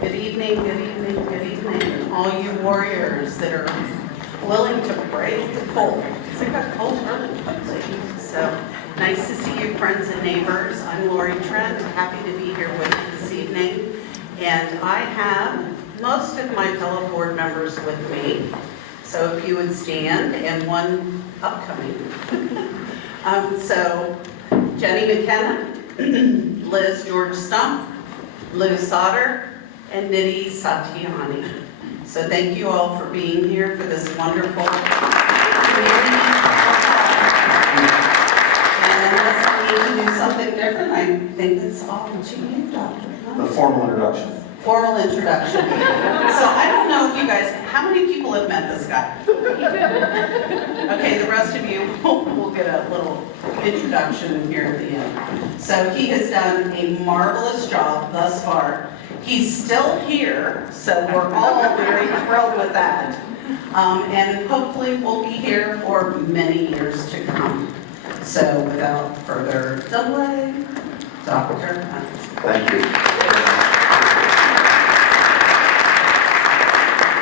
Good evening, good evening, good evening, all you warriors that are willing to brave the cold. Because it got cold early quickly. So nice to see you, friends and neighbors. I'm Lori Trent, happy to be here with you this evening. And I have most of my fellow board members with me. So if you would stand, and one upcoming. So Jenny McKenna, Liz George Stump, Lou Sauter, and Nidhi Satyani. So thank you all for being here for this wonderful community. And unless I need to do something different, I think that's all that you need, Doctor. The formal introduction. Formal introduction. So I don't know if you guys, how many people have met this guy? Okay, the rest of you will get a little introduction here at the end. So he has done a marvelous job thus far. He's still here, so we're all very thrilled with that. And hopefully we'll be here for many years to come. So without further delay, Dr. Hunt. Thank you.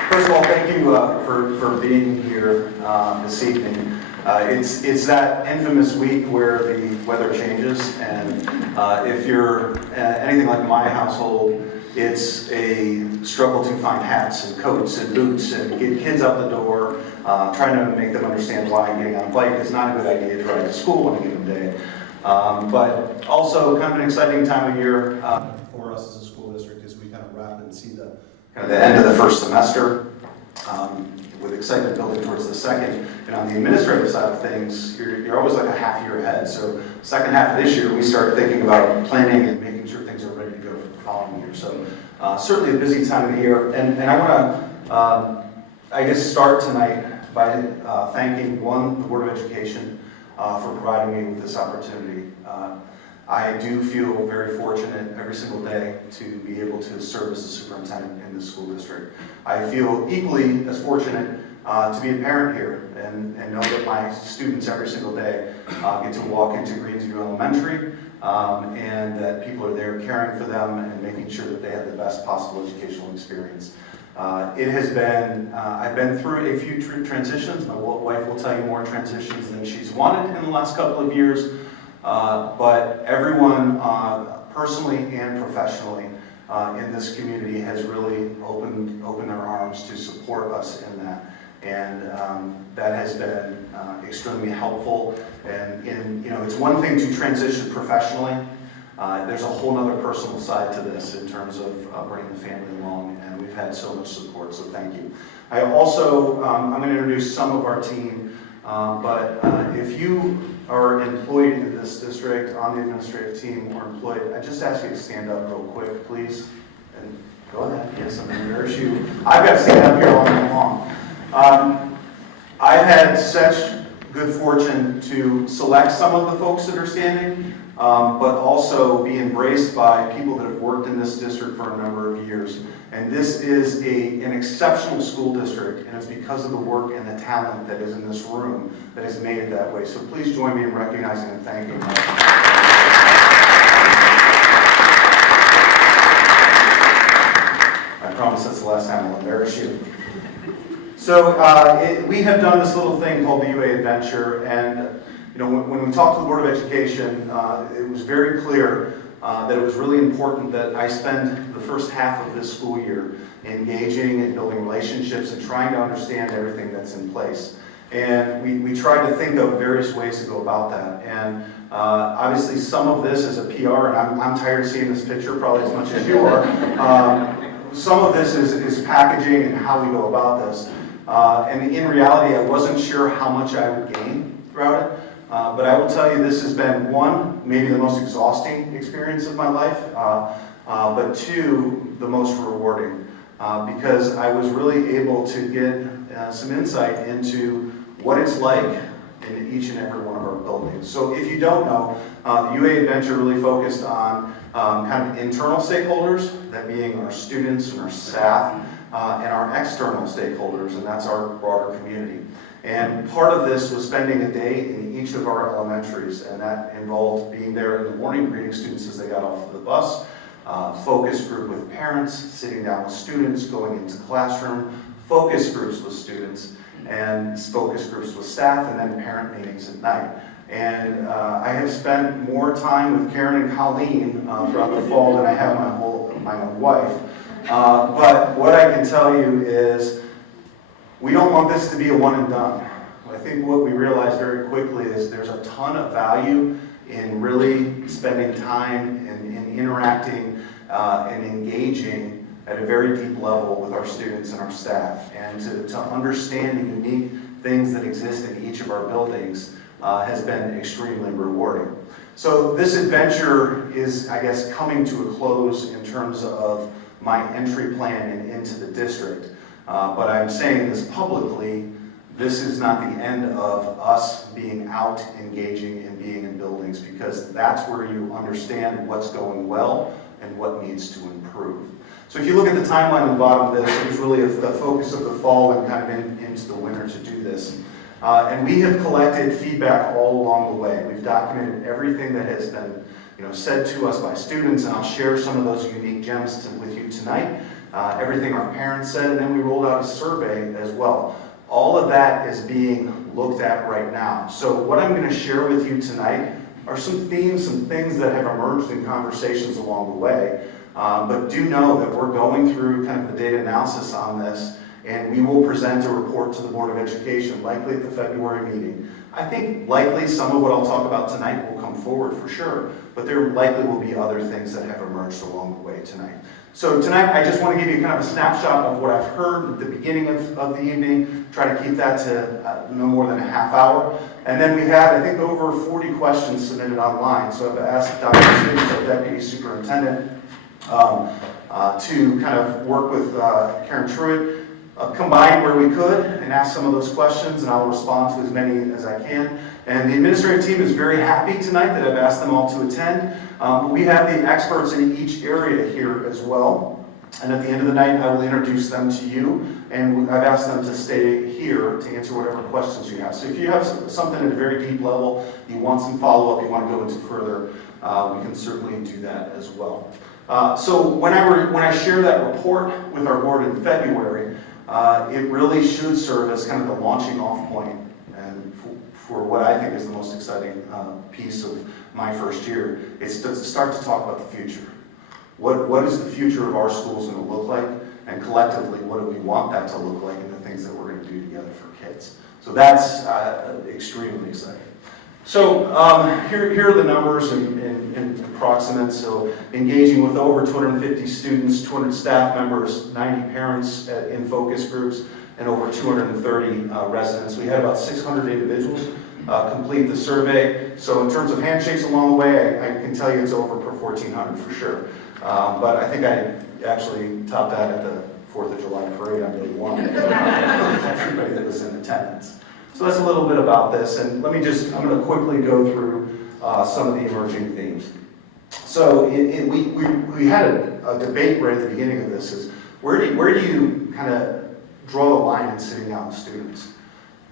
First of all, thank you for being here this evening. It's that infamous week where the weather changes, and if you're anything like my household, it's a struggle to find hats and coats and boots and get kids out the door, trying to make them understand why getting on a bike is not a good idea to ride to school on a given day. But also kind of an exciting time of year for us as a school district as we kind of wrap and see the end of the first semester, with excitement building towards the second. And on the administrative side of things, you're always like a half year ahead. So second half of this year, we start thinking about planning and making sure things are ready to go for the following year. So certainly a busy time of the year. And I want to, I guess, start tonight by thanking, the Board of Education for providing me with this opportunity. I do feel very fortunate every single day to be able to serve as the superintendent in this school district. I feel equally as fortunate to be a parent here and know that my students every single day get to walk into Greensview Elementary and that people are there caring for them and making sure that they have the best possible educational experience. It has been, I've been through a few transitions. My wife will tell you more transitions than she's wanted in the last couple of years. But everyone, personally and professionally, in this community has really opened their arms to support us in that. And that has been extremely helpful. And it's one thing to transition professionally. There's a whole other personal side to this in terms of bringing the family along, and we've had so much support, so thank you. I also, I'm going to introduce some of our team, but if you are employed in this district, on the administrative team, or employed, I just ask you to stand up real quick, please. And go ahead. Yes, I'm going to embarrass you. I've got to stand up here all night long. I've had such good fortune to select some of the folks that are standing, but also be embraced by people that have worked in this district for a number of years. And this is an exceptional school district, and it's because of the work and the talent that is in this room that has made it that way. So please join me in recognizing and thanking them. I promise that's the last time I'll embarrass you. So we have done this little thing called the UAdventure, and when we talked to the Board of Education, it was very clear that it was really important that I spend the first half of this school year engaging and building relationships and trying to understand everything that's in place. And we tried to think of various ways to go about that. And obviously some of this is a PR, and I'm tired of seeing this picture probably as much as you are. Some of this is packaging and how we go about this. And in reality, I wasn't sure how much I would gain throughout it. But I will tell you, this has been, one, maybe the most exhausting experience of my life, but two, the most rewarding, because I was really able to get some insight into what it's like in each and every one of our buildings. So if you don't know, the UAdventure really focused on kind of internal stakeholders, that being our students and our staff, and our external stakeholders, and that's our broader community. And part of this was spending a day in each of our elementaries, and that involved being there in the morning, greeting students as they got off the bus, focus group with parents, sitting down with students, going into classroom, focus groups with students, and focus groups with staff, and then parent meetings at night. And I have spent more time with Karen and Colleen throughout the fall than I have my own wife. But what I can tell you is we don't want this to be a one and done. I think what we realized very quickly is there's a ton of value in really spending time in interacting and engaging at a very deep level with our students and our staff, and to understand the unique things that exist in each of our buildings has been extremely rewarding. So this adventure is, I guess, coming to a close in terms of my entry plan into the district. But I'm saying this publicly, this is not the end of us being out, engaging, and being in buildings, because that's where you understand what's going well and what needs to improve. So if you look at the timeline on the bottom of this, it was really the focus of the fall and kind of into the winter to do this. And we have collected feedback all along the way. We've documented everything that has been said to us by students, and I'll share some of those unique gems with you tonight. Everything our parents said, and then we rolled out a survey as well. All of that is being looked at right now. So what I'm going to share with you tonight are some themes, some things that have emerged in conversations along the way. But do know that we're going through kind of the data analysis on this, and we will present a report to the Board of Education, likely at the February meeting. I think likely some of what I'll talk about tonight will come forward for sure, but there likely will be other things that have emerged along the way tonight. So tonight, I just want to give you kind of a snapshot of what I've heard at the beginning of the evening, try to keep that to no more than a half hour. And then we had, I think, over 40 questions submitted online. So I've asked Dr. Stevens, our Deputy Superintendent, to kind of work with Karen Truitt, combine where we could and ask some of those questions, and I'll respond to as many as I can. And the administrative team is very happy tonight that I've asked them all to attend. We have the experts in each area here as well. And at the end of the night, I will introduce them to you, and I've asked them to stay here to answer whatever questions you have. So if you have something at a very deep level, you want some follow-up, you want to go into further, we can certainly do that as well. So when I share that report with our board in February, it really should serve as kind of the launching off point and for what I think is the most exciting piece of my first year. It's to start to talk about the future. What is the future of our schools going to look like? And collectively, what do we want that to look like, and the things that we're going to do together for kids? So that's extremely exciting. So here are the numbers in approximate. So engaging with over 250 students, 200 staff members, 90 parents in focus groups, and over 230 residents. We had about 600 individuals complete the survey. So in terms of handshakes along the way, I can tell you it's over 1,400 for sure. But I think I actually topped that at the 4th of July parade on day one. Everybody that was in attendance. So that's a little bit about this, and I'm going to quickly go through some of the emerging themes. So we had a debate right at the beginning of this, is where do you kind of draw the line in sitting down with students?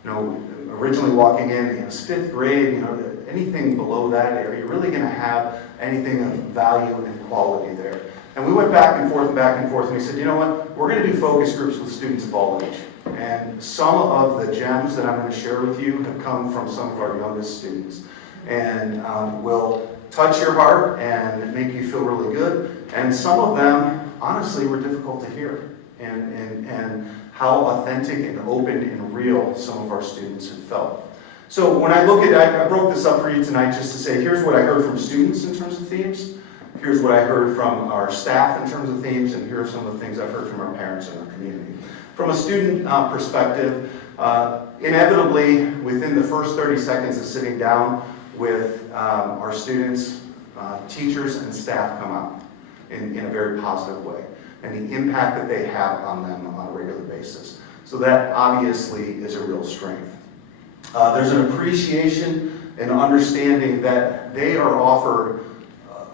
Originally walking in, it was 5th grade, anything below that, are you really going to have anything of value and quality there? And we went back and forth, and we said, you know what, we're going to do focus groups with students of all age. And some of the gems that I'm going to share with you have come from some of our youngest students, and will touch your heart and make you feel really good. And some of them, honestly, were difficult to hear, and how authentic and open and real some of our students have felt. So when I look at, I broke this up for you tonight just to say, here's what I heard from students in terms of themes, here's what I heard from our staff in terms of themes, and here are some of the things I've heard from our parents and our community. From a student perspective, inevitably, within the first 30 seconds of sitting down with our students, teachers and staff come out in a very positive way, and the impact that they have on them on a regular basis. So that obviously is a real strength. There's an appreciation and understanding that they are offered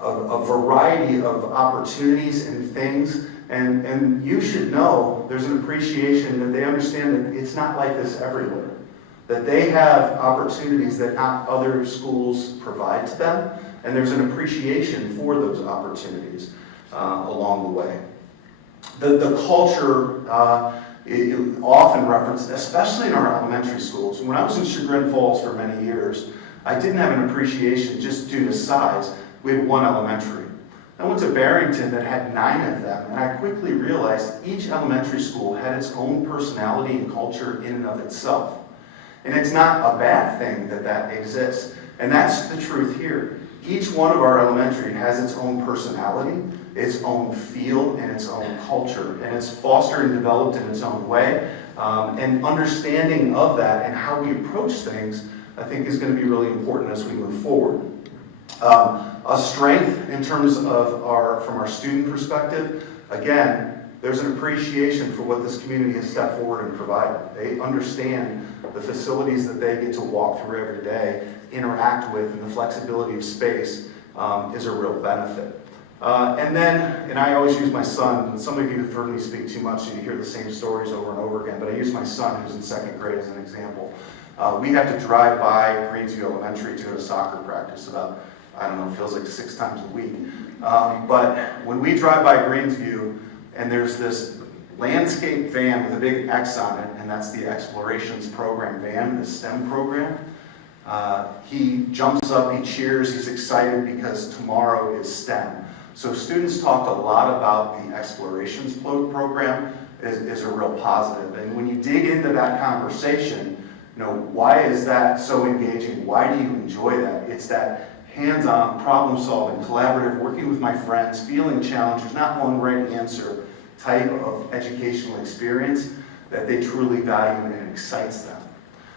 a variety of opportunities and things. And you should know there's an appreciation that they understand that it's not like this everywhere. That they have opportunities that not other schools provide to them, and there's an appreciation for those opportunities. along the way. The culture is often referenced, especially in our elementary schools. When I was in Chagrin Falls for many years, I didn't have an appreciation just due to size. We had one elementary. I went to Barrington that had 9 of them, and I quickly realized each elementary school had its own personality and culture in and of itself. And it's not a bad thing that that exists. And that's the truth here. Each one of our elementary has its own personality, its own feel, and its own culture. And it's fostered and developed in its own way. And understanding of that and how we approach things, I think, is going to be really important as we move forward. A strength in terms of from our student perspective, again, there's an appreciation for what this community has stepped forward and provided. They understand the facilities that they get to walk through every day, interact with, and the flexibility of space is a real benefit. And I always use my son, and some of you have heard me speak too much, so you hear the same stories over and over again, but I use my son who's in 2nd grade as an example. We have to drive by Greensview Elementary to go to soccer practice about, I don't know, it feels like 6 times a week. But when we drive by Greensview and there's this landscape van with a big X on it, and that's the Explorations Program van, the STEM program, he jumps up, he cheers, he's excited because tomorrow is STEM. So students talked a lot about the Explorations program is a real positive. And when you dig into that conversation, why is that so engaging? Why do you enjoy that? It's that hands-on, problem-solving, collaborative, working with my friends, feeling challenged, there's not one right answer type of educational experience that they truly value and it excites them.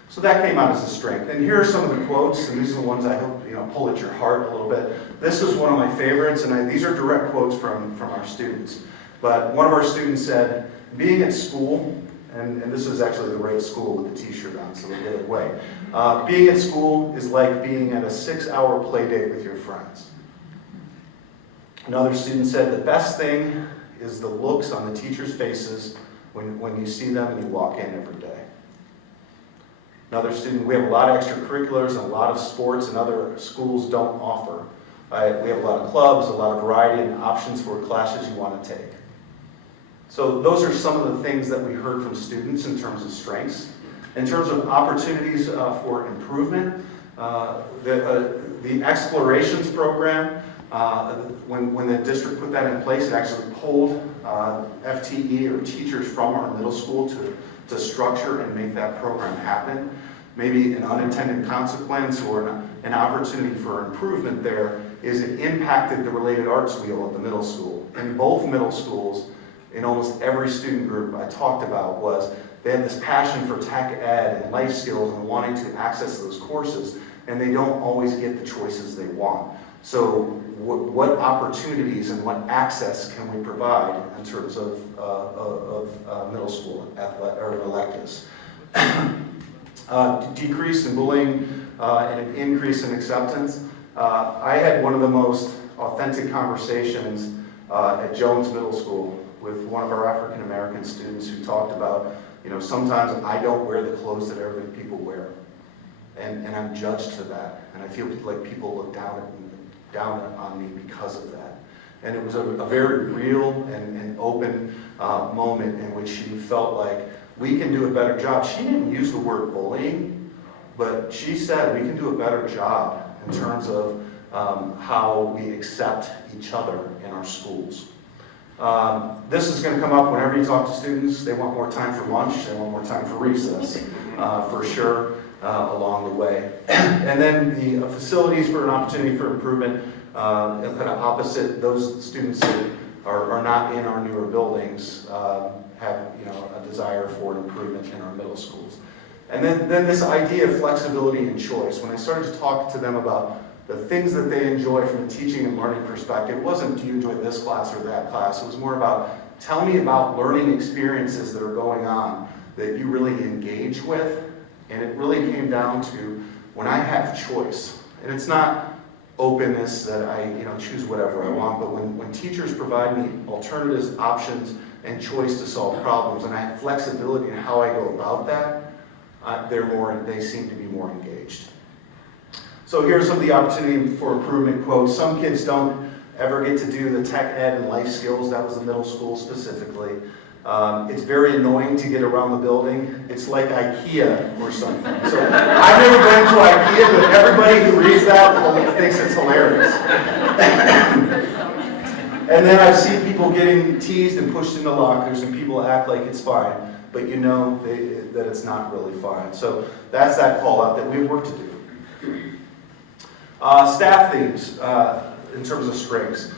So that came out as a strength. And here are some of the quotes, and these are the ones I hope pull at your heart a little bit. This is one of my favorites, and these are direct quotes from our students. But one of our students said, being at school, and this is actually the right school with the t-shirt on, so we'll get it away. Being at school is like being at a 6-hour play date with your friends. Another student said, the best thing is the looks on the teachers' faces when you see them and you walk in every day. Another student, we have a lot of extracurriculars and a lot of sports and other schools don't offer. We have a lot of clubs, a lot of variety and options for classes you want to take. So those are some of the things that we heard from students in terms of strengths. In terms of opportunities for improvement, the Explorations program, when the district put that in place, it actually pulled FTE or teachers from our middle school to structure and make that program happen. Maybe an unintended consequence or an opportunity for improvement there is it impacted the related arts wheel at the middle school. In both middle schools, in almost every student group I talked about was they have this passion for tech ed and life skills and wanting to access those courses, and they don't always get the choices they want. So what opportunities and what access can we provide in terms of middle school electives? Decrease in bullying and an increase in acceptance. I had one of the most authentic conversations at Jones Middle School with one of our African American students who talked about, sometimes I don't wear the clothes that other people wear, and I'm judged for that, and I feel like people look down on me because of that. And it was a very real and open moment in which she felt like we can do a better job. She didn't use the word bullying, but she said we can do a better job in terms of how we accept each other in our schools. This is going to come up whenever you talk to students. They want more time for lunch, they want more time for recess, for sure, along the way. And then the facilities for an opportunity for improvement, kind of opposite, those students that are not in our newer buildings have a desire for an improvement in our middle schools. And then this idea of flexibility and choice. When I started to talk to them about the things that they enjoy from a teaching and learning perspective, it wasn't do you enjoy this class or that class, it was more about tell me about learning experiences that are going on that you really engage with. And it really came down to when I have choice, and it's not openness that I choose whatever I want, but when teachers provide me alternatives, options, and choice to solve problems, and I have flexibility in how I go about that, they seem to be more engaged. So here's some of the opportunity for improvement quotes. Some kids don't ever get to do the tech ed and life skills, that was the middle school specifically. It's very annoying to get around the building. It's like IKEA or something. So I've never been to IKEA, but everybody who reads that thinks it's hilarious. And then I've seen people getting teased and pushed into lockers, and people act like it's fine, but you know that it's not really fine. So that's that call out that we have work to do. Staff themes in terms of strengths.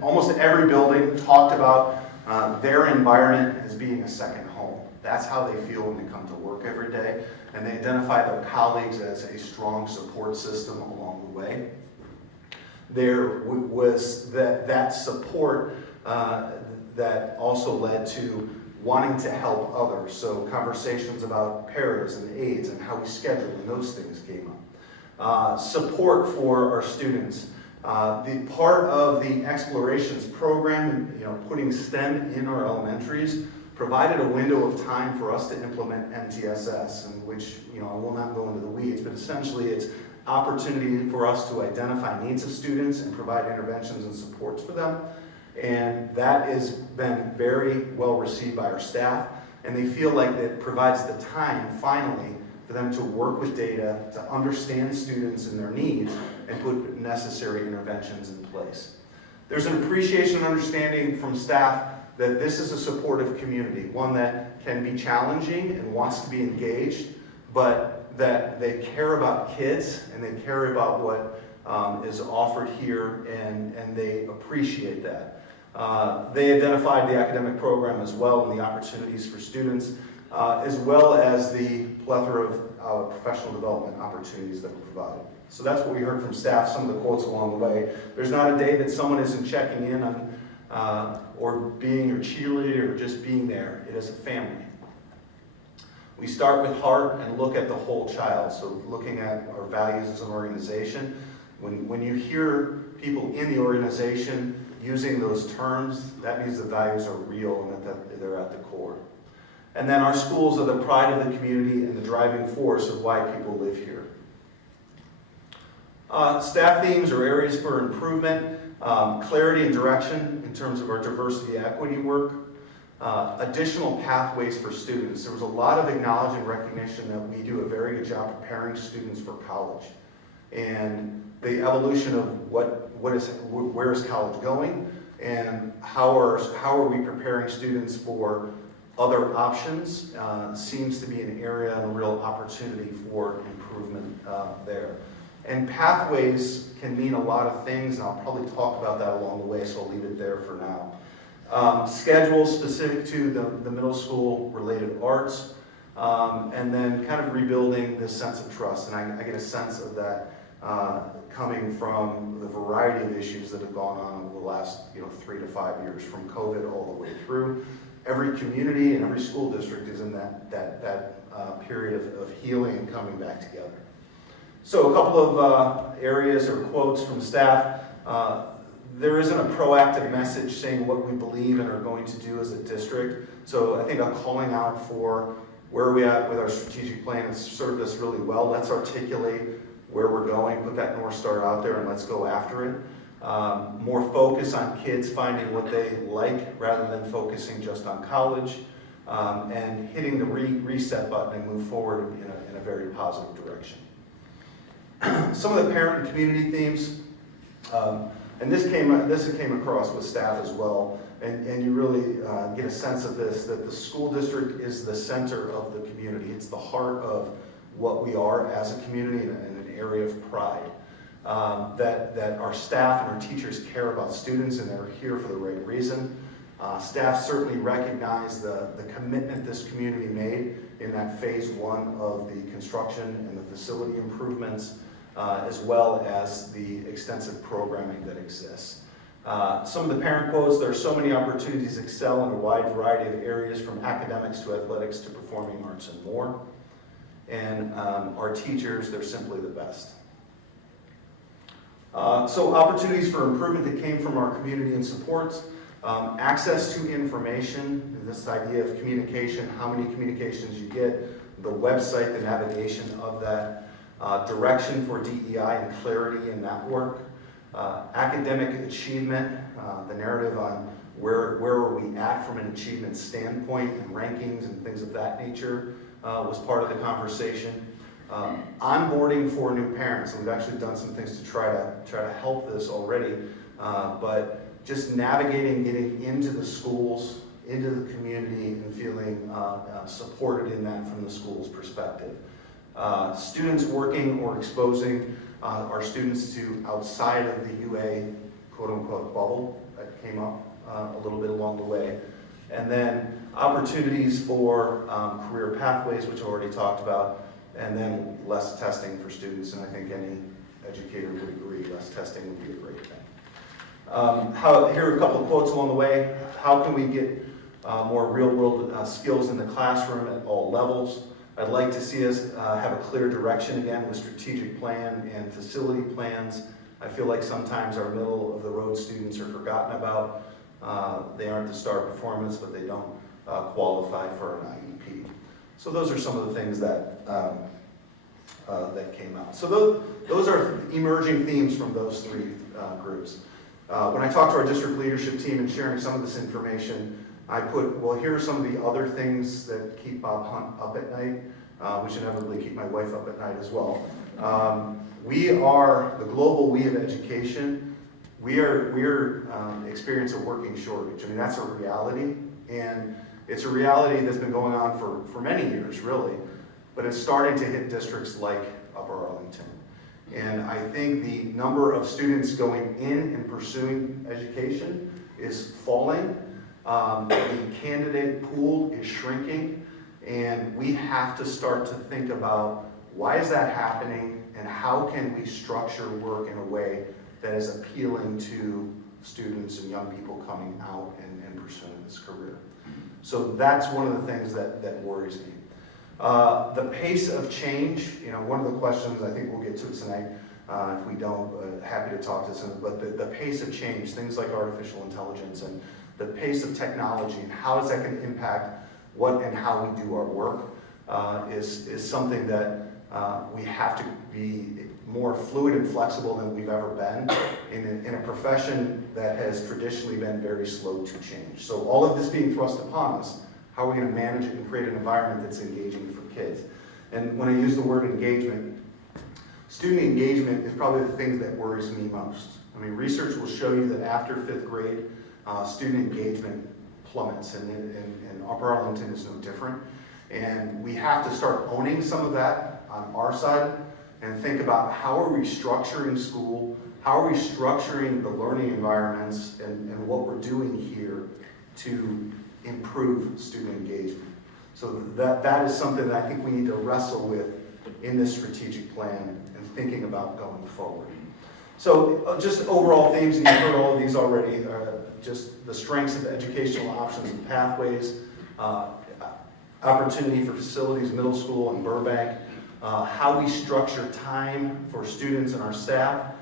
Almost every building talked about their environment as being a second home. That's how they feel when they come to work every day, and they identify their colleagues as a strong support system along the way. There was that support that also led to wanting to help others. So conversations about paras and aids and how we schedule and those things came up. Support for our students. The part of the Explorations program, putting STEM in our elementaries, provided a window of time for us to implement MTSS, in which, I will not go into the weeds, but essentially it's opportunity for us to identify needs of students and provide interventions and supports for them. And that has been very well received by our staff, and they feel like it provides the time, finally, for them to work with data, to understand students and their needs, and put necessary interventions in place. There's an appreciation and understanding from staff that this is a supportive community, one that can be challenging and wants to be engaged, but that they care about kids and they care about what is offered here, and they appreciate that. They identified the academic program as well and the opportunities for students, as well as the plethora of professional development opportunities that were provided. So that's what we heard from staff, some of the quotes along the way. There's not a day that someone isn't checking in on or being or cheerleading or just being there. It is a family. We start with heart and look at the whole child. So looking at our values as an organization. When you hear people in the organization using those terms, that means the values are real and that they're at the core. And then our schools are the pride of the community and the driving force of why people live here. Staff themes or areas for improvement, clarity and direction in terms of our diversity and equity work, additional pathways for students. There was a lot of acknowledgement and recognition that we do a very good job preparing students for college. And the evolution of where is college going, and how are we preparing students for other options seems to be an area and a real opportunity for improvement there. And pathways can mean a lot of things, and I'll probably talk about that along the way, so I'll leave it there for now. Schedules specific to the middle school related arts, and then kind of rebuilding this sense of trust. And I get a sense of that coming from the variety of issues that have gone on over the last 3 to 5 years, from COVID all the way through. Every community and every school district is in that period of healing and coming back together. So a couple of areas or quotes from staff. There isn't a proactive message saying what we believe and are going to do as a district. So I think I'm calling out for where are we at with our strategic plan. It's served us really well. Let's articulate where we're going, put that North Star out there, and let's go after it. More focus on kids finding what they like rather than focusing just on college, and hitting the reset button and move forward in a very positive direction. Some of the parent and community themes, and this came across with staff as well, and you really get a sense of this, that the school district is the center of the community. It's the heart of what we are as a community and an area of pride. That our staff and our teachers care about students and they're here for the right reason. Staff certainly recognize the commitment this community made in that phase 1 of the construction and the facility improvements, as well as the extensive programming that exists. Some of the parent quotes: there are so many opportunities to excel in a wide variety of areas, from academics to athletics to performing arts and more. And our teachers, they're simply the best. So opportunities for improvement that came from our community and supports. Access to information, this idea of communication, how many communications you get, the website, the navigation of that, direction for DEI and clarity in that work. Academic achievement, the narrative on where are we at from an achievement standpoint and rankings and things of that nature was part of the conversation. Onboarding for new parents, and we've actually done some things to try to help this already, but just navigating, getting into the schools, into the community, and feeling supported in that from the school's perspective. Students working or exposing our students to outside of the UA quote-unquote bubble that came up a little bit along the way. And then opportunities for career pathways, which I already talked about, and then less testing for students, and I think any educator would agree, less testing would be a great thing. Here are a couple of quotes along the way. How can we get more real-world skills in the classroom at all levels? I'd like to see us have a clear direction again with strategic plan and facility plans. I feel like sometimes our middle-of-the-road students are forgotten about. They aren't the star performance, but they don't qualify for an IEP. So those are some of the things that that came out. So those are emerging themes from those three groups. When I talked to our district leadership team and sharing some of this information, I put, well, here are some of the other things that keep Bob Hunt up at night, which inevitably keep my wife up at night as well. We are the global we of education. We're experiencing a working shortage. I mean, that's a reality, and it's a reality that's been going on for many years, really, but it's starting to hit districts like Upper Arlington. And I think the number of students going in and pursuing education is falling. The candidate pool is shrinking, and we have to start to think about why is that happening and how can we structure work in a way that is appealing to students and young people coming out and pursuing this career. So that's one of the things that worries me. The pace of change, one of the questions, I think we'll get to it tonight, if we don't, happy to talk to some, but the pace of change, things like artificial intelligence and the pace of technology and how is that going to impact what and how we do our work is something that we have to be more fluid and flexible than we've ever been in a profession that has traditionally been very slow to change. So all of this being thrust upon us, how are we going to manage it and create an environment that's engaging for kids? And when I use the word engagement, student engagement is probably the thing that worries me most. I mean, research will show you that after 5th grade, student engagement plummets, and Upper Arlington is no different. And we have to start owning some of that on our side and think about how are we structuring school, how are we structuring the learning environments and what we're doing here to improve student engagement. So that is something that I think we need to wrestle with in this strategic plan and thinking about going forward. So just overall themes, and you've heard all of these already, just the strengths of the educational options and pathways, opportunity for facilities, middle school and Burbank, how we structure time for students and our staff,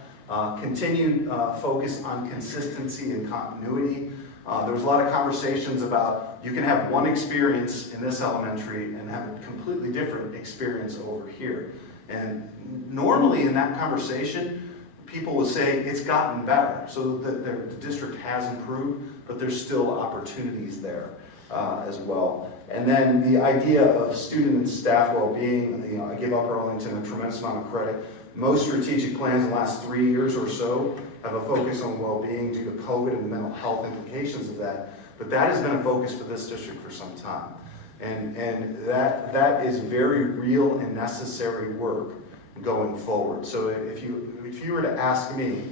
continued focus on consistency and continuity. There was a lot of conversations about you can have one experience in this elementary and have a completely different experience over here. And normally in that conversation, people will say it's gotten better. So the district has improved, but there's still opportunities there as well. And then the idea of student and staff well-being, I give Upper Arlington a tremendous amount of credit. Most strategic plans in the last 3 years or so have a focus on well-being due to COVID and the mental health implications of that. But that has been a focus for this district for some time. And that is very real and necessary work going forward. So if you were to ask me,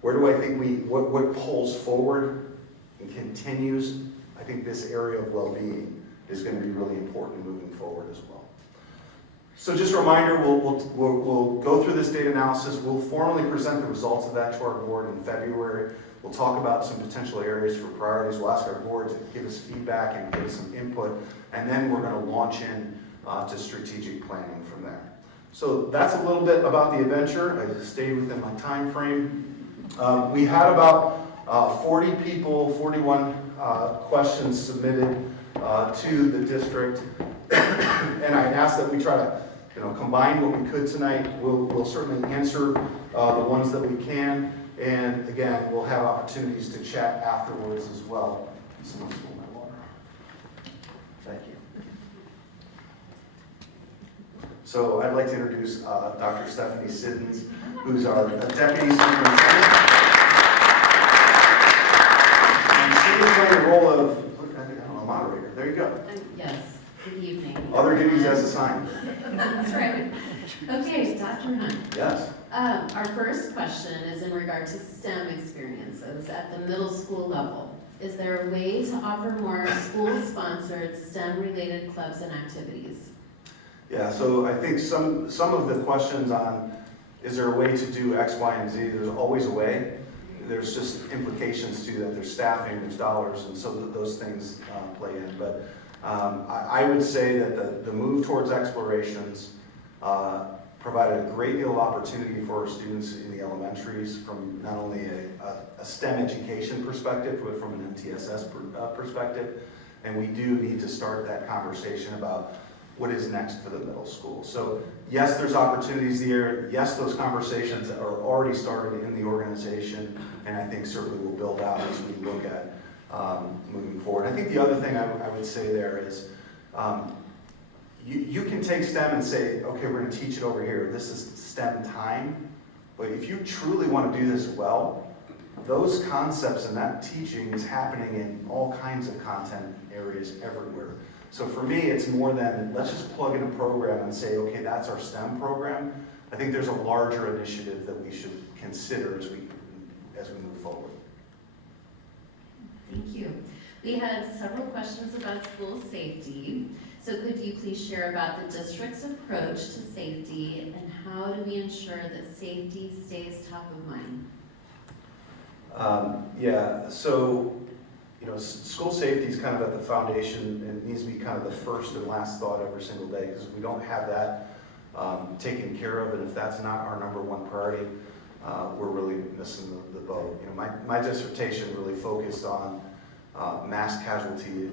where do I think what pulls forward and continues, I think this area of well-being is going to be really important moving forward as well. So just a reminder, we'll go through this data analysis. We'll formally present the results of that to our board in February. We'll talk about some potential areas for priorities. We'll ask our board to give us feedback and give us some input, and then we're going to launch in to strategic planning from there. So that's a little bit about the adventure. I stayed within my time frame. We had about 40 people, 41 questions submitted to the district, and I asked that we try to combine what we could tonight. We'll certainly answer the ones that we can, And again, we'll have opportunities to chat afterwards as well. Someone stole my water. Thank you. So I'd like to introduce Dr. Stephanie Siddons, who's our Deputy Superintendent. And she is playing the role of, I don't know, moderator. There you go. Yes, good evening. Other duties as assigned. That's right. Okay, Dr. Hunt. Yes. Our first question is in regard to STEM experiences at the middle school level. Is there a way to offer more school-sponsored STEM-related clubs and activities? Yeah, so I think some of the questions on, is there a way to do X, Y, and Z? There's always a way. There's just implications to that. There's staffing, there's dollars, and so those things play in. But I would say that the move towards explorations provided a great deal of opportunity for our students in the elementaries from not only a STEM education perspective, but from an MTSS perspective. And we do need to start that conversation about what is next for the middle school. So yes, there's opportunities there. Yes, those conversations are already started in the organization, and I think certainly will build out as we look at moving forward. I think the other thing I would say there is, you can take STEM and say, okay, we're going to teach it over here. This is STEM time. But if you truly want to do this well, those concepts and that teaching is happening in all kinds of content areas everywhere. So for me, it's more than, let's just plug in a program and say, okay, that's our STEM program. I think there's a larger initiative that we should consider as we move forward. Thank you. We had several questions about school safety. So could you please share about the district's approach to safety and how do we ensure that safety stays top of mind? Yeah, so school safety is kind of at the foundation, and it needs to be kind of the first and last thought every single day, because if we don't have that taken care of, and if that's not our number one priority, we're really missing the boat. My dissertation really focused on mass casualty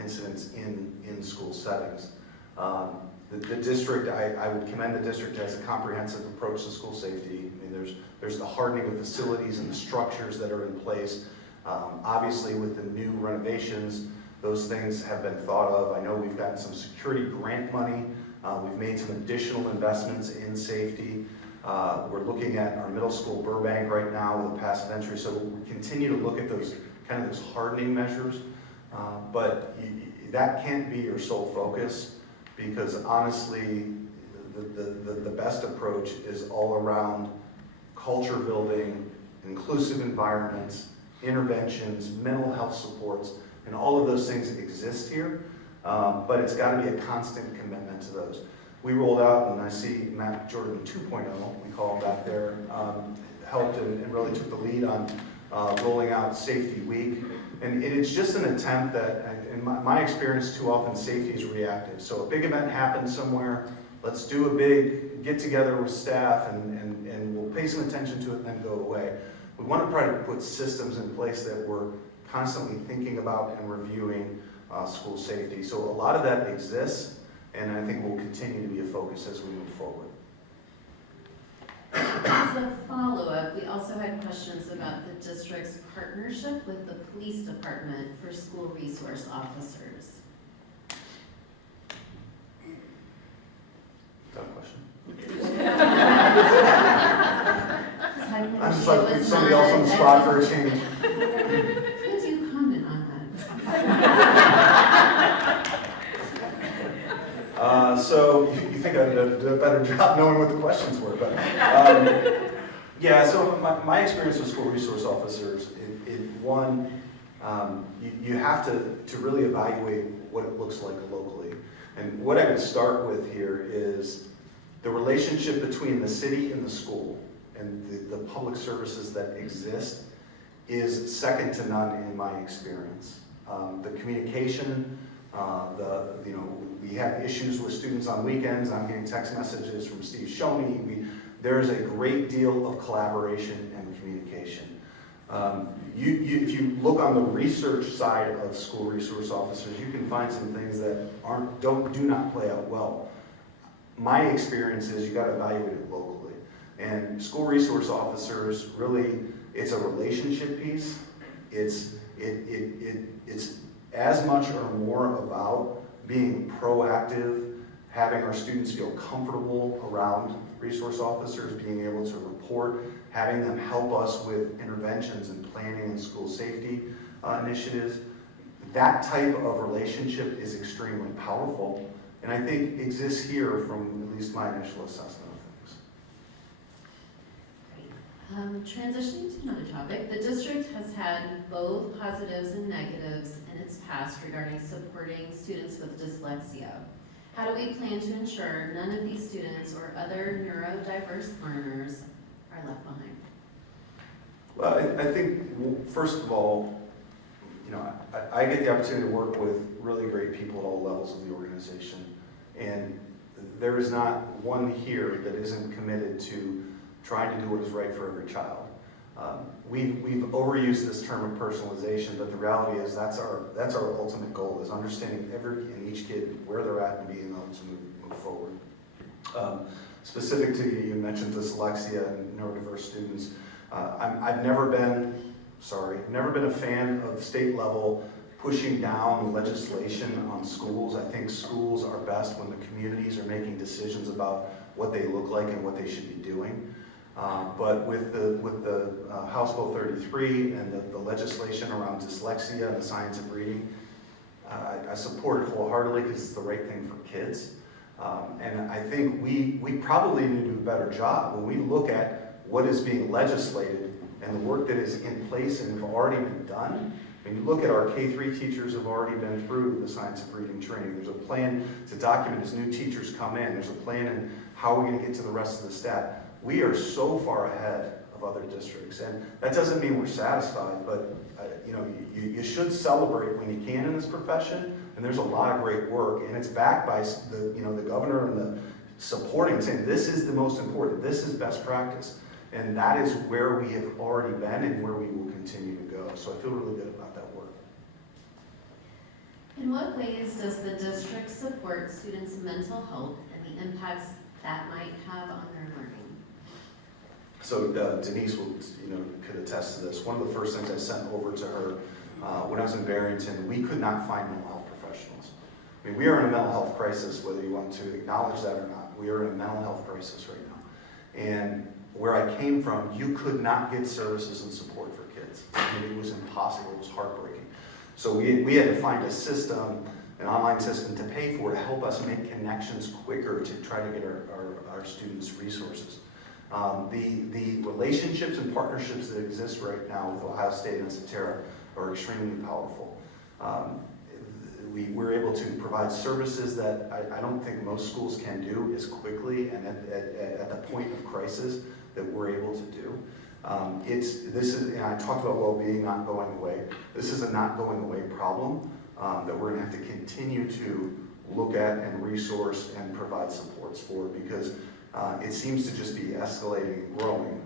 incidents in school settings. The district, I would commend the district as a comprehensive approach to school safety. I mean, there's the hardening of facilities and the structures that are in place. Obviously, with the new renovations, those things have been thought of. I know we've gotten some security grant money. We've made some additional investments in safety. We're looking at our middle school Burbank right now with a passive entry. So we continue to look at those kind of those hardening measures. But that can't be your sole focus, because honestly, the best approach is all around culture building, inclusive environments, interventions, mental health supports, and all of those things exist here, but it's got to be a constant commitment to those. We rolled out, and I see Matt Jordan 2.0, we call him back there, helped and really took the lead on rolling out Safety Week. And it's just an attempt that, in my experience, too often safety is reactive. So a big event happens somewhere, let's do a big get together with staff and we'll pay some attention to it and then go away. We want to try to put systems in place that we're constantly thinking about and reviewing school safety. So a lot of that exists, and I think will continue to be a focus as we move forward. As a follow-up, we also had questions about the district's partnership with the police department for school resource officers. Is that a question? I'm just like putting somebody else on the spot for a change. Could you comment on that? So you think I did a better job knowing what the questions were, but yeah. So my experience with school resource officers, you have to really evaluate what it looks like locally. And what I would start with here is the relationship between the city and the school and the public services that exist is second to none in my experience. The communication, we have issues with students on weekends. I'm getting text messages from Steve Shoney. There's a great deal of collaboration and communication. If you look on the research side of school resource officers, you can find some things that do not play out well. My experience is you got to evaluate it locally. And school resource officers really it's a relationship piece. It's as much or more about being proactive, having our students feel comfortable around resource officers, being able to report, having them help us with interventions and planning and school safety initiatives. That type of relationship is extremely powerful, and I think exists here from at least my initial assessment of things. Transitioning to another topic, the district has had both positives and negatives in its past regarding supporting students with dyslexia. How do we plan to ensure none of these students or other neurodiverse learners are left behind? Well, I think, first of all, I get the opportunity to work with really great people at all levels of the organization, and there is not one here that isn't committed to trying to do what is right for every child. We've overused this term of personalization, but the reality is that's our ultimate goal, is understanding every and each kid where they're at and being able to move forward. Specific to you mentioned dyslexia and neurodiverse students. I've never been a fan of state level pushing down legislation on schools. I think schools are best when the communities are making decisions about what they look like and what they should be doing. But with the House Bill 33 and the legislation around dyslexia and the science of reading, I support it wholeheartedly because it's the right thing for kids. And I think we probably need to do a better job when we look at what is being legislated and the work that is in place and have already been done. When you look at our K-3 teachers have already been through the science of reading training. There's a plan to document as new teachers come in. There's a plan in how we're going to get to the rest of the staff. We are so far ahead of other districts, and that doesn't mean we're satisfied, but you should celebrate when you can in this profession, and there's a lot of great work, and it's backed by the governor and the supporting, saying this is the most important, this is best practice, and that is where we have already been and where we will continue to go. So I feel really good about that work. In what ways does the district support students' mental health and the impacts that might have on their learning? So Denise will, could attest to this. One of the first things I sent over to her when I was in Barrington, we could not find mental health professionals. I mean, we are in a mental health crisis, whether you want to acknowledge that or not. We are in a mental health crisis right now. And where I came from, you could not get services and support for kids. I mean, it was impossible, it was heartbreaking. So we had to find a system, an online system to pay for to help us make connections quicker to try to get our students resources. The relationships and partnerships that exist right now with Ohio State and Cetera are extremely powerful. We're able to provide services that I don't think most schools can do as quickly and at the point of crisis that we're able to do. And I talked about well-being not going away. This is a not going away problem that we're going to have to continue to look at and resource and provide supports for, because it seems to just be escalating and growing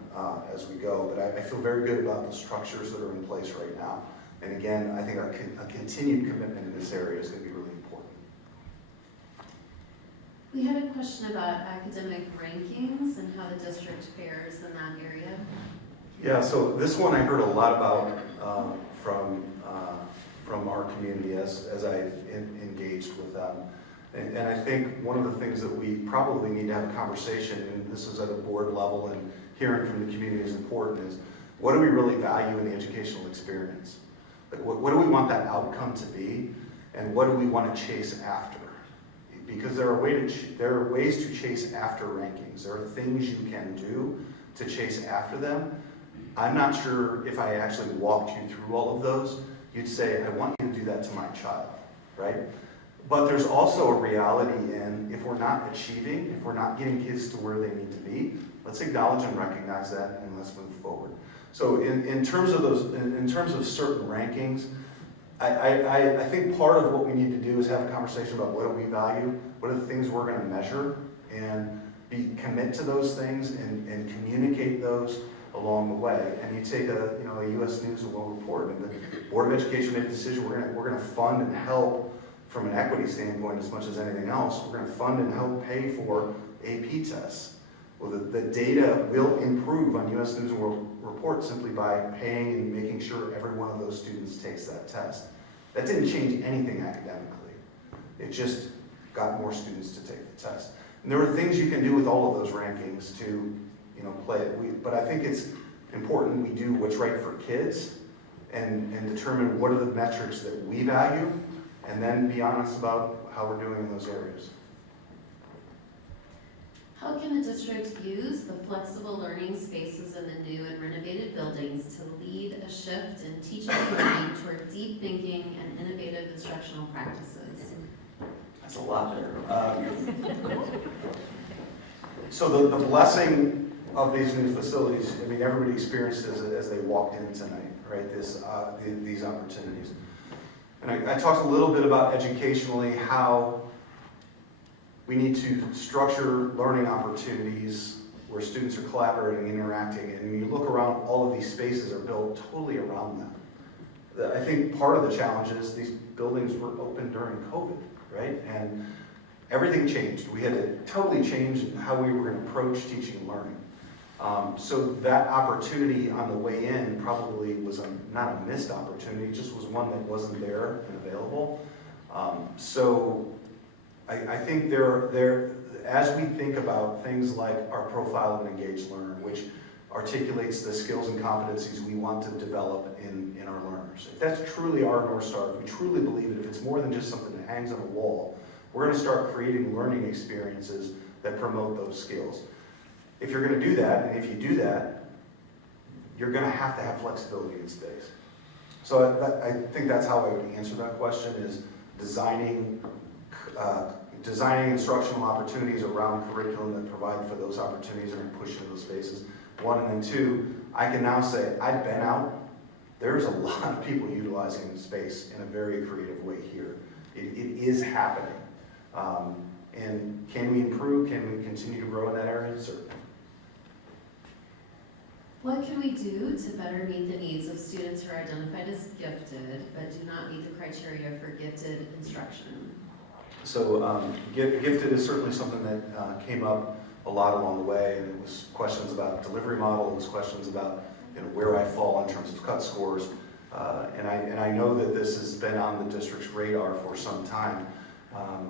as we go. But I feel very good about the structures that are in place right now. And again, I think a continued commitment in this area is going to be really important. We had a question about academic rankings and how the district fares in that area. Yeah, so this one I heard a lot about from our community as I engaged with them. And I think one of the things that we probably need to have a conversation, and this is at a board level and hearing from the community is important, is what do we really value in the educational experience? Like what do we want that outcome to be, and what do we want to chase after? Because there are ways to chase after rankings. There are things you can do to chase after them. I'm not sure if I actually walked you through all of those, you'd say, I want you to do that to my child, right? But there's also a reality in if we're not achieving, if we're not getting kids to where they need to be, let's acknowledge and recognize that and let's move forward. So in terms of certain rankings, I think part of what we need to do is have a conversation about what do we value, what are the things we're going to measure, and commit to those things and communicate those along the way. And you take a U.S. News and World Report, and the Board of Education made a decision, we're going to fund and help from an equity standpoint as much as anything else, we're going to fund and help pay for AP tests. Well, the data will improve on U.S. News and World Report simply by paying and making sure every one of those students takes that test. That didn't change anything academically. It just got more students to take the test. And there are things you can do with all of those rankings to, play it. But I think it's important we do what's right for kids and determine what are the metrics that we value, and then be honest about how we're doing in those areas. How can the district use the flexible learning spaces in the new and renovated buildings to lead a shift in teaching and learning toward deep thinking and innovative instructional practices? That's a lot there. So the blessing of these new facilities, I mean, everybody experienced it as they walked in tonight, right? These opportunities. And I talked a little bit about educationally how we need to structure learning opportunities where students are collaborating, interacting, and when you look around, all of these spaces are built totally around them. I think part of the challenge is these buildings were open during COVID, right? And everything changed. We had to totally change how we were going to approach teaching and learning. So that opportunity on the way in probably was not a missed opportunity, it just was one that wasn't there and available. So I think as we think about things like our profile of an engaged learner, which articulates the skills and competencies we want to develop in our learners. If that's truly our North Star, if we truly believe it, if it's more than just something that hangs on a wall, we're going to start creating learning experiences that promote those skills. If you're going to do that, and if you do that, you're going to have flexibility in space. So I think that's how I would answer that question, is designing instructional opportunities around curriculum that provide for those opportunities and push into those spaces. One, and then two, I can now say, I've been out, there's a lot of people utilizing space in a very creative way here. It is happening. And can we improve? Can we continue to grow in that area? Certainly. What can we do to better meet the needs of students who are identified as gifted but do not meet the criteria for gifted instruction? So gifted is certainly something that came up a lot along the way, and it was questions about delivery model, it was questions about where I fall in terms of cut scores, and I know that this has been on the district's radar for some time.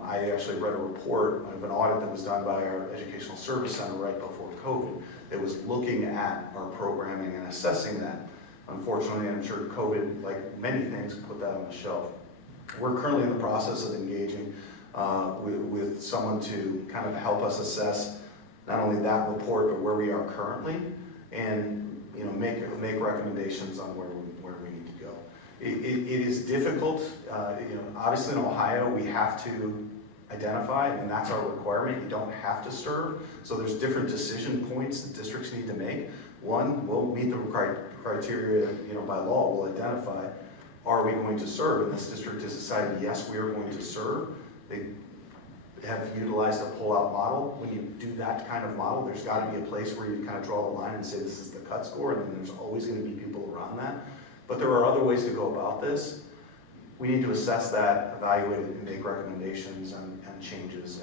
I actually read a report of an audit that was done by our Educational Service Center right before COVID that was looking at our programming and assessing that. Unfortunately, I'm sure COVID, like many things, put that on the shelf. We're currently in the process of engaging with someone to kind of help us assess not only that report, but where we are currently, and make recommendations on where we need to go. It is difficult. Obviously in Ohio we have to identify, and that's our requirement. You don't have to serve. So there's different decision points that districts need to make. One, we'll meet the criteria, by law. We'll identify, are we going to serve? And this district has decided, yes, we are going to serve. They have utilized a pull-out model. When you do that kind of model, there's got to be a place where you kind of draw the line and say this is the cut score, and then there's always going to be people around that. But there are other ways to go about this. We need to assess that, evaluate it, and make recommendations and changes.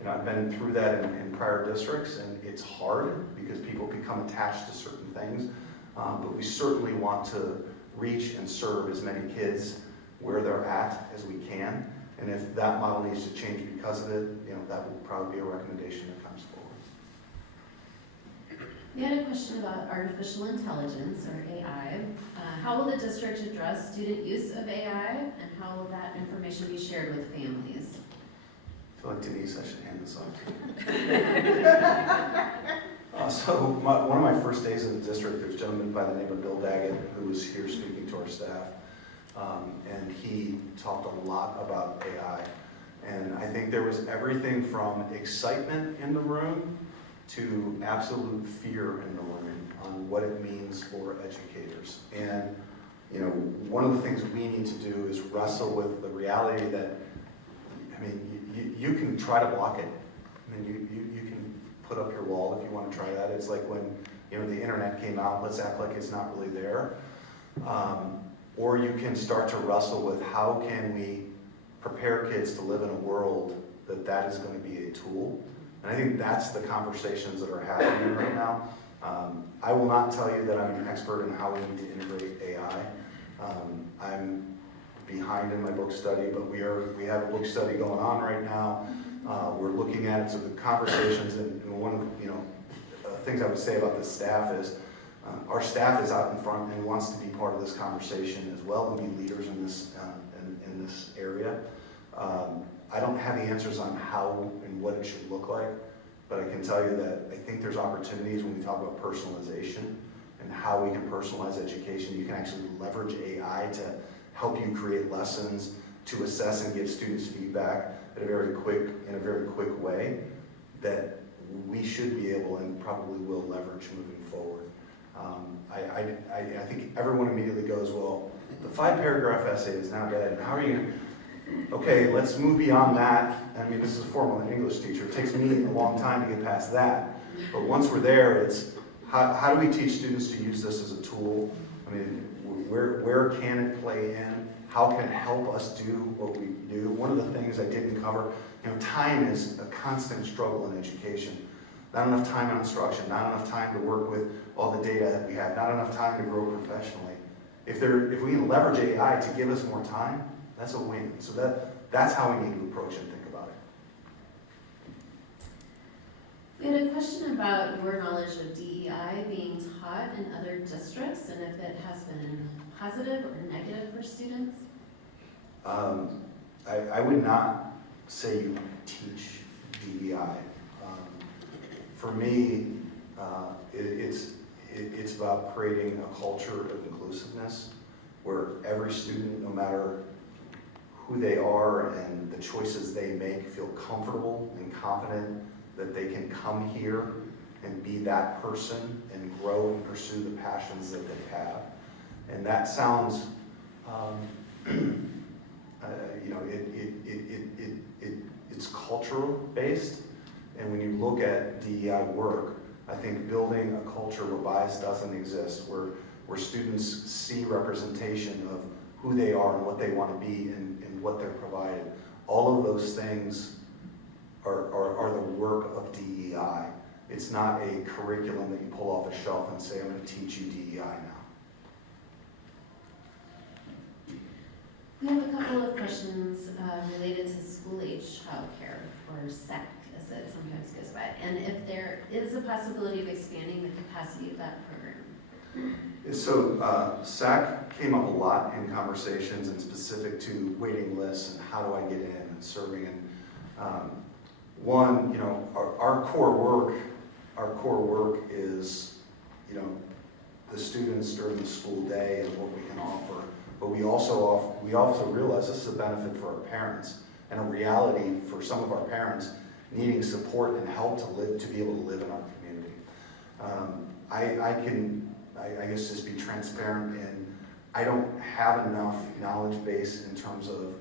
And I've been through that in prior districts, and it's hard because people become attached to certain things. But we certainly want to reach and serve as many kids where they're at as we can. And if that model needs to change because of it, that will probably be a recommendation that comes forward. We had a question about artificial intelligence, or AI. How will the district address student use of AI, and how will that information be shared with families? I feel like Denise, I should hand this off to you. So one of my first days in the district, there's a gentleman by the name of Bill Daggett who was here speaking to our staff. And he talked a lot about AI. And I think there was everything from excitement in the room to absolute fear in the room on what it means for educators. And one of the things we need to do is wrestle with the reality that, you can try to block it. You can put up your wall if you want to try that. It's like when the internet came out, let's act like it's not really there. Or you can start to wrestle with how can we prepare kids to live in a world that is going to be a tool, And I think that's the conversations that are happening right now. I will not tell you that I'm an expert in how we need to integrate AI. I'm behind in my book study, but we have a book study going on right now. We're looking at it, so the conversations, and one of the things I would say about this staff is, our staff is out in front and wants to be part of this conversation as well and be leaders in this area. I don't have the answers on how and what it should look like, but I can tell you that I think there's opportunities when we talk about personalization and how we can personalize education. You can actually leverage AI to help you create lessons, to assess and give students feedback in a very quick way that we should be able and probably will leverage moving forward. I think everyone immediately goes, well, the 5-paragraph essay is now dead, and how are you? Okay, let's move beyond that. I mean, this is a formal English teacher. It takes me a long time to get past that. But once we're there, it's how do we teach students to use this as a tool? I mean, where can it play in? How can it help us do what we do? One of the things I didn't cover, time is a constant struggle in education. Not enough time on instruction, not enough time to work with all the data that we have, not enough time to grow professionally. If we can leverage AI to give us more time, that's a win. So that's how we need to approach and think about it. We had a question about your knowledge of DEI being taught in other districts and if it has been positive or negative for students. I would not say you teach DEI. For me, it's about creating a culture of inclusiveness where every student, no matter who they are and the choices they make, feel comfortable and confident that they can come here and be that person and grow and pursue the passions that they have. And that sounds, it's cultural based. And when you look at DEI work, I think building a culture where bias doesn't exist, where students see representation of who they are and what they want to be and what they're provided, all of those things are the work of DEI. It's not a curriculum that you pull off a shelf and say, I'm going to teach you DEI now. We have a couple of questions related to school-age childcare, or SEC as it sometimes goes by, and if there is a possibility of expanding the capacity of that program. So SAC came up a lot in conversations and specific to waiting lists and how do I get in and serving. And one, our core work is, the students during the school day and what we can offer. But we also realize this is a benefit for our parents and a reality for some of our parents needing support and help to be able to live in our community. I guess just be transparent, and I don't have enough knowledge base in terms of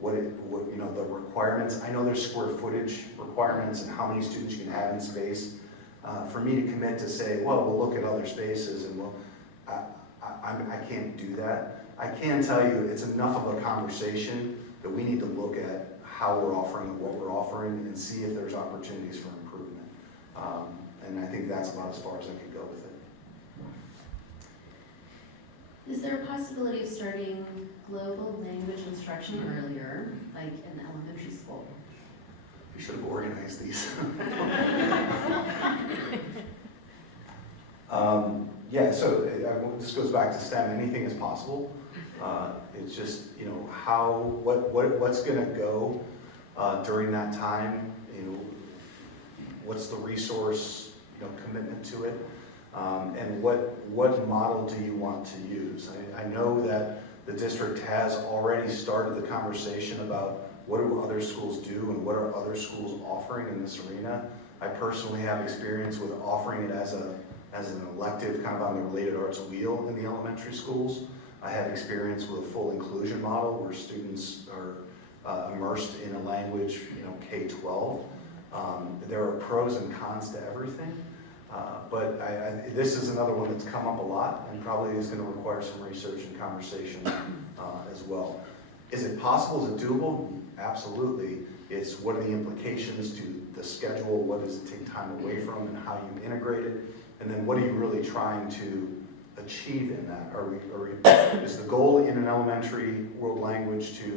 what the requirements. I know there's square footage requirements and how many students you can have in space. For me to commit to say, well, we'll look at other spaces and I can't do that. I can tell you it's enough of a conversation that we need to look at how we're offering and what we're offering and see if there's opportunities for improvement. And I think that's about as far as I could go with it. Is there a possibility of starting global language instruction earlier, like in elementary school? We should have organized these. Yeah, so this goes back to STEM. Anything is possible. It's just, what's going to go during that time. What's the resource, commitment to it, and what model do you want to use? I know that the district has already started the conversation about what do other schools do and what are other schools offering in this arena. I personally have experience with offering it as an elective, kind of on the related arts wheel in the elementary schools. I have experience with a full inclusion model where students are immersed in a language, K-12. There are pros and cons to everything, but this is another one that's come up a lot and probably is going to require some research and conversation as well. Is it possible? Is it doable? Absolutely. It's what are the implications to the schedule? What does it take time away from, and how you integrate it? And then what are you really trying to achieve in that? Is the goal in an elementary world language to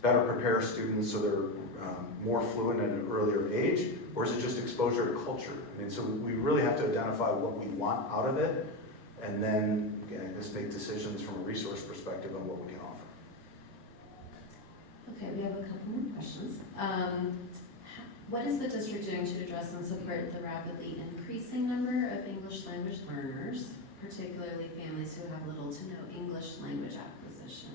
better prepare students so they're more fluent at an earlier age, or is it just exposure to culture? I mean, so we really have to identify what we want out of it, and then, again, just make decisions from a resource perspective on what we can offer. Okay, we have a couple more questions. What is the district doing to address and support the rapidly increasing number of English language learners, particularly families who have little to no English language acquisition?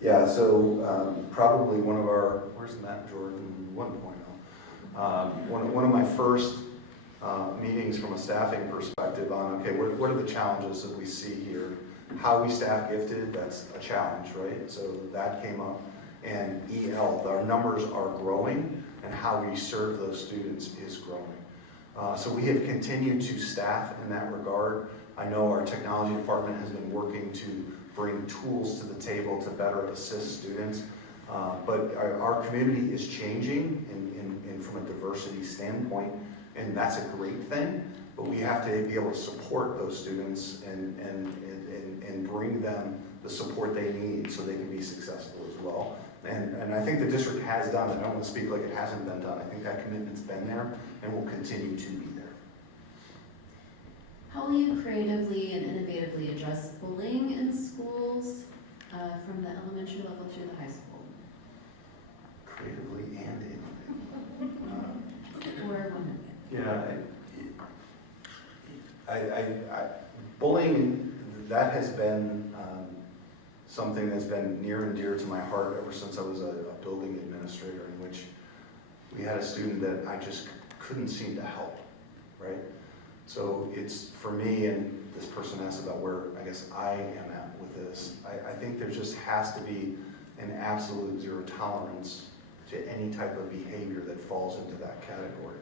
Yeah, so probably one of our, where's Matt Jordan 1.0? One of my first meetings from a staffing perspective on, okay, what are the challenges that we see here? How we staff gifted, that's a challenge, right? So that came up. And EL, our numbers are growing, and how we serve those students is growing. So we have continued to staff in that regard. I know our technology department has been working to bring tools to the table to better assist students. But our community is changing in from a diversity standpoint, and that's a great thing. But we have to be able to support those students and bring them the support they need so they can be successful as well. And I think the district has done it. I don't want to speak like it hasn't been done. I think that commitment's been there and will continue to be there. How will you creatively and innovatively address bullying in schools from the elementary level through the high school? Creatively and innovatively. Or one of it? Yeah, bullying, that has been something that's been near and dear to my heart ever since I was a building administrator, in which we had a student that I just couldn't seem to help, right? So it's, for me, and this person asked about where I guess I am at with this, I think there just has to be an absolute zero tolerance to any type of behavior that falls into that category.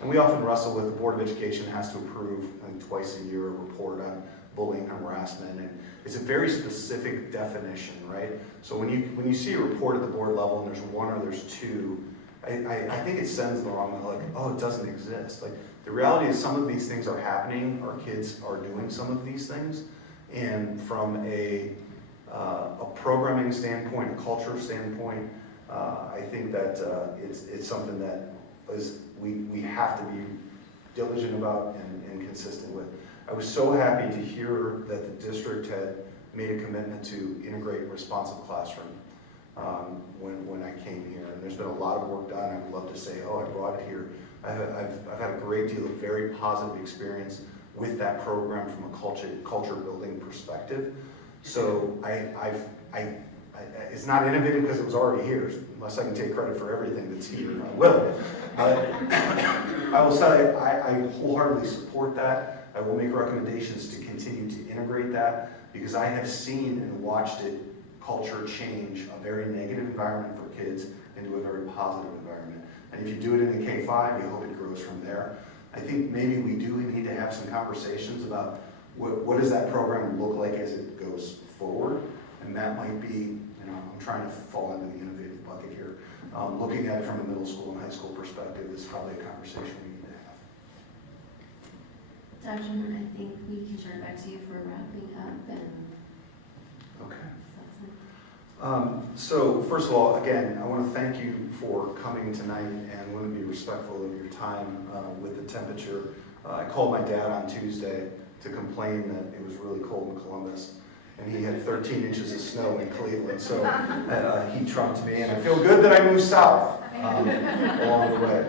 And we often wrestle with, the Board of Education has to approve, I think, twice a year, a report on bullying and harassment, and it's a very specific definition, right? So when you see a report at the board level and there's one or there's two, I think it sends the wrong, like, oh, it doesn't exist. Like, the reality is some of these things are happening, our kids are doing some of these things, and from a programming standpoint, a culture standpoint, I think that it's something that we have to be diligent about and consistent with. I was so happy to hear that the district had made a commitment to integrate responsive classroom when I came here. And there's been a lot of work done. I would love to say, oh, I brought it here. I've had a great deal of very positive experience with that program from a culture building perspective. So it's not innovative because it was already here. Unless I can take credit for everything that's here, I will. I will say I wholeheartedly support that. I will make recommendations to continue to integrate that, because I have seen and watched culture change a very negative environment for kids into a very positive environment. And if you do it in the K-5, you hope it grows from there. I think maybe we do need to have some conversations about what does that program look like as it goes forward. And that might be, I'm trying to fall into the innovative bucket here. Looking at it from a middle school and high school perspective is probably a conversation we need to have. Dr. Hunt, I think we can turn it back to you for wrapping up. And okay. So first of all, again, I want to thank you for coming tonight, and want to be respectful of your time with the temperature. I called my dad on Tuesday to complain that it was really cold in Columbus, and he had 13 inches of snow in Cleveland, so he trumped me, and I feel good that I moved south along the way.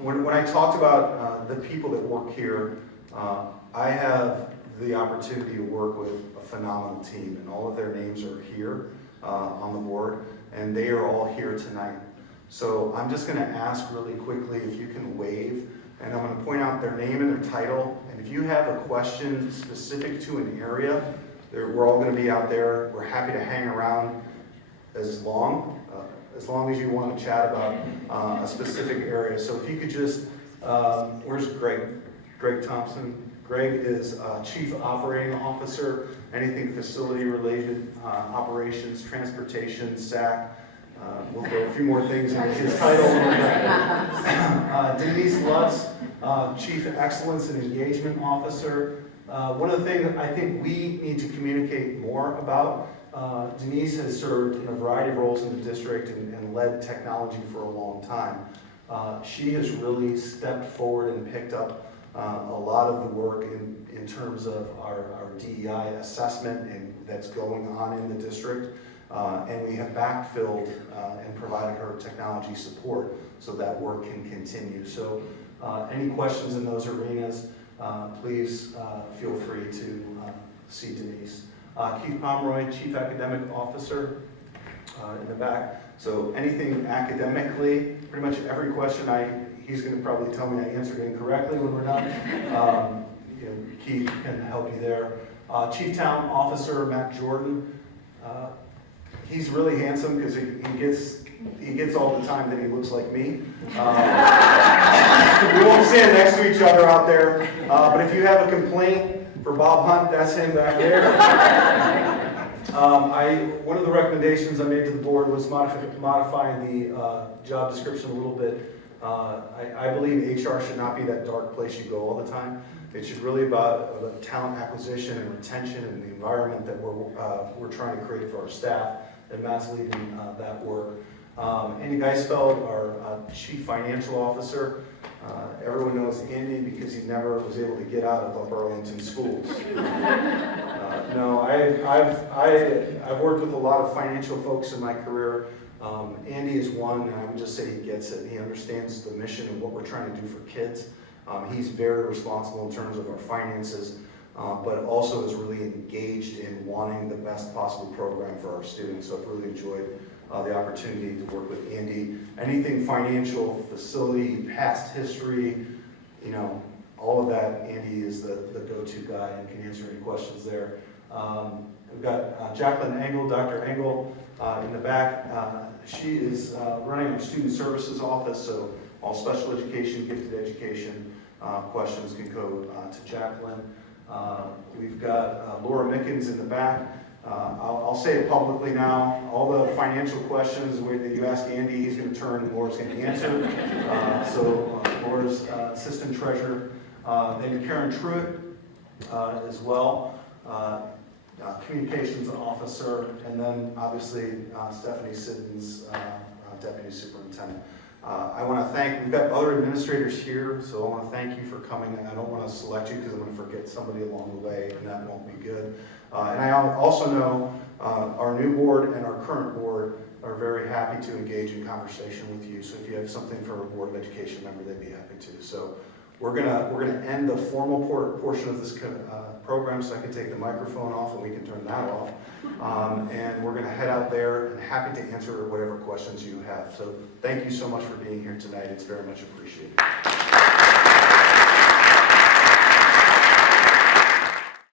When I talked about the people that work here, I have the opportunity to work with a phenomenal team, and all of their names are here on the board, and they are all here tonight. So I'm just going to ask really quickly if you can wave, and I'm going to point out their name and their title, and if you have a question specific to an area, we're all going to be out there. We're happy to hang around as long as you want to chat about a specific area. So if you could just, where's Greg? Greg Thompson. Greg is Chief Operating Officer anything facility related, operations, transportation, SAC. We'll throw a few more things in his title. Denise Lutz, Chief Excellence and Engagement Officer. One of the things I think we need to communicate more about, Denise has served in a variety of roles in the district and led technology for a long time. She has really stepped forward and picked up a lot of the work in terms of our DEI assessment and that's going on in the district. And we have backfilled and provided her technology support so that work can continue. So any questions in those arenas, please feel free to see Denise. Keith Pomeroy, Chief Academic Officer in the back. So anything academically, pretty much every question he's going to probably tell me I answered incorrectly when we're done. Keith can help you there. Chief Talent Officer Matt Jordan. He's really handsome because he gets all the time that he looks like me. We won't stand next to each other out there, but if you have a complaint for Bob Hunt, that's him back there. One of the recommendations I made to the board was modifying the job description a little bit. I believe HR should not be that dark place you go all the time. It should really be about talent acquisition and retention and the environment that we're trying to create for our staff, and Matt's leading that work. Andy Geisfeld, our Chief Financial Officer. Everyone knows Andy because he never was able to get out of the Burlington schools. No, I've worked with a lot of financial folks in my career. Andy is one, and I would just say he gets it. He understands the mission and what we're trying to do for kids. He's very responsible in terms of our finances, but also is really engaged in wanting the best possible program for our students. So I've really enjoyed the opportunity to work with Andy. Anything financial, facility, past history, all of that, Andy is the go-to guy and can answer any questions there. We've got Jacqueline Engel, Dr. Engel in the back. She is running our student services office, so all special education, gifted education questions can go to Jacqueline. We've got Laura Mickens in the back. I'll say it publicly now. All the financial questions that you ask Andy, he's going to turn and Laura's going to answer. So Laura's assistant treasurer. Then Karen Truitt as well, communications officer, and then obviously Stephanie Siddons, deputy superintendent. I want to thank, we've got other administrators here, so I want to thank you for coming. I don't want to select you because I'm going to forget somebody along the way, and that won't be good. And I also know our new board and our current board are very happy to engage in conversation with you. So if you have something for a Board of Education member, they'd be happy to. So we're gonna end the formal portion of this program, so I can take the microphone off and we can turn that off. And we're gonna head out there and happy to answer whatever questions you have. So thank you so much for being here tonight. It's very much appreciated.